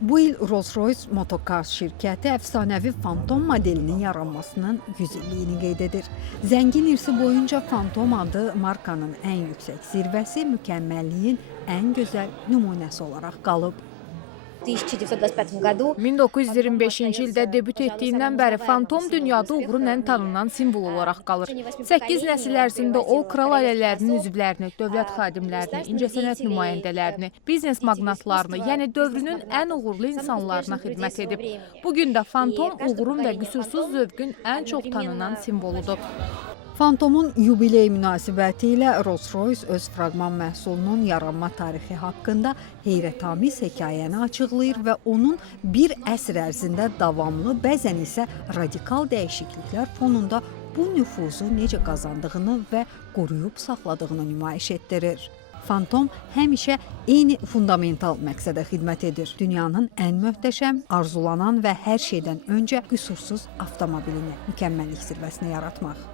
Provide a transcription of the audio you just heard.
Bu il Rolls-Royce Motorcars şirkəti əfsanəvi Phantom modelinin yaranmasının 100 illiyini qeyd edir. Zəngin irsi boyunca Phantom adı markanın ən yüksək zirvəsi, mükəmməlliyin ən gözəl nümunəsi olaraq qalıb. В 1925 году 1925-ci ildə debüt etdiyindən bəri Phantom dünyada uğurun ən tanınan simvol olaraq qalır. 8 nəsil ərzində o, kral ailələrinin üzvlərini, dövlət xadimlərini, incəsənət nümayəndələrini, biznes magnatlarını, yəni dövrünün ən uğurlu insanlarına xidmət edib. Bugün də Phantom uğurun və qüsursuz zövqün ən çox tanınan simvoludur. Phantomun yubiley münasibəti ilə Rolls-Royce öz fraqman məhsulunun yaranma tarixi haqqında heyrətamiz hekayəni açıqlayır və onun bir əsr ərzində davamlı, bəzən isə radikal dəyişikliklər fonunda bu nüfuzu necə qazandığını və qoruyub saxladığını nümayiş etdirir. Phantom həmişə eyni fundamental məqsədə xidmət edir. Dünyanın ən möhtəşəm, arzulanan və hər şeydən öncə qüsursuz avtomobilini mükəmməllik zirvəsinə yaratmaq.